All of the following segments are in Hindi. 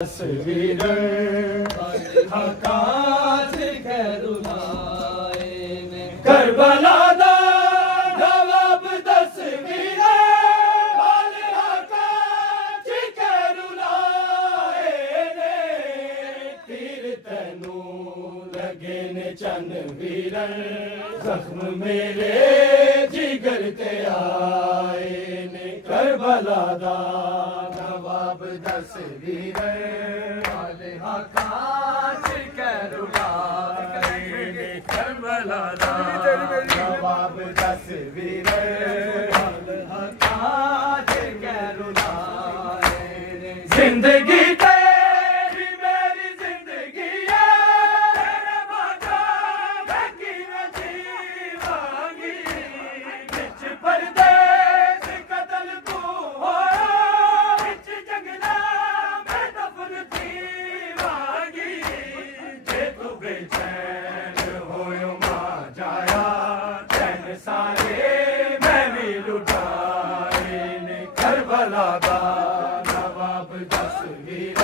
तस्वीर करबला दा नवाब तस्वीर तीर तैनू लगे ने चन वीर जख्म मेरे जिगर ते आए ने करबला दा नवाब तस्वीर करबला दा नवाब तस्वीर जिंदगी तेरी मेरी जिंदगी है तेरे बाजा बाकी न जीवांगी बिच परदेस कतल तू होया बिच जंगला मैं दफन थीवांगी जे तू बेचैन होयो मां जाया चैन सारे मैं भी लुटाए ने करबला दा तस्वीर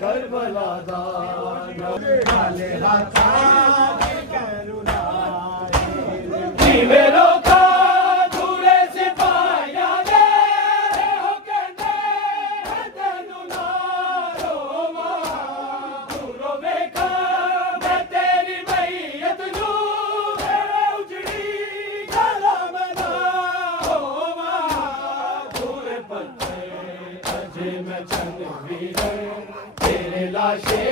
करबला दा मेरे का दूरे सिपाहिया दे हो कहते तेनू ना रोवा दूरों वेखा मैं तेरी मैयत नू मेरे उजड़ी गला बना होवा दूरे पत्ते अजे मैं चन वीर तेरे लाशे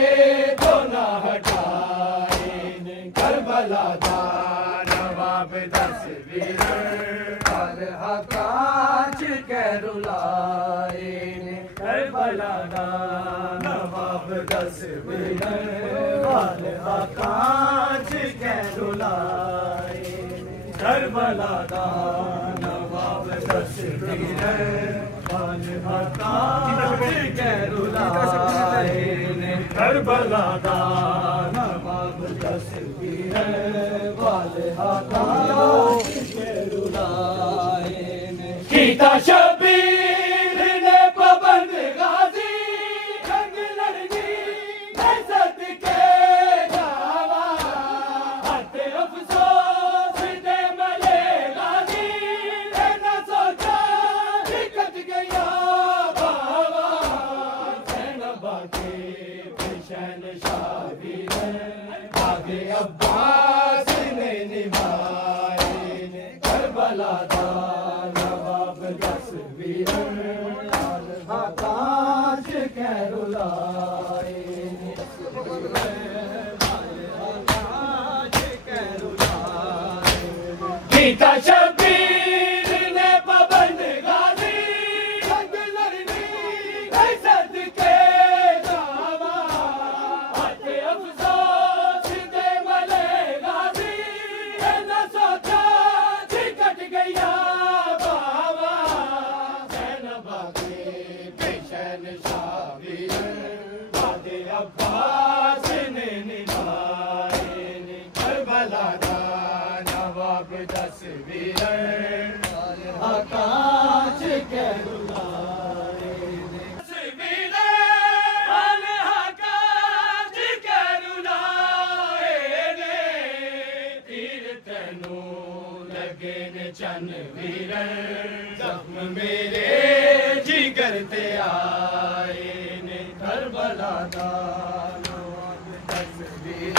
तो ना हटाए ने करबला दा नवाब तस्वीर काच के रुलाए ने करबला दा नवाब तस्वीर काच के रुलाए करबला दा नवाब तस्वीर काच के रुलाए ने करबला दा नवाब तस्वीर कीता शबीर ने पाबंद गाजी जंग लड़नी इज्जत के जावा हते अफसोस दे मले गाजी न सोचा निकट गया बाबा सैनबा के पेशन शाबीर आगे अब्बास ने निभाए ने करबला दा नवाब तस्वीर काच के रुलाए गीता शबीर ने पाबंद गाजी जंग लड़नी इज्जत के जावा हते अफसोस दे मले गाजी न सोचा निकट गया बाबा सैनबा के पेशन शाबीर वादे अब्बास ने निभाए ने करबला दा नवाब तस्वीर काच के रुलाए तस्वीर काच के रुलाए ने तीर तैनू लगे ने चन वीर जख्म मेरे जिगर ते आए ने करबला दा नवाब तस्वीर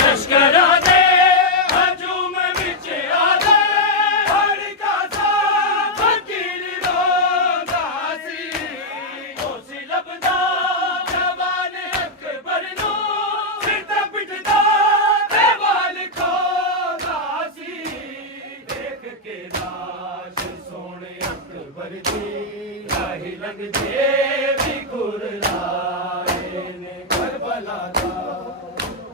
लश्करा दे हजूम विच आदे हर कासा फकीर रोंदा सी उसी लभदा जवान अकबर नू सिर ते पिटदा ते वाल खोदा सी देख के लाश सोने अकबर दी राही लंघदे भी गुर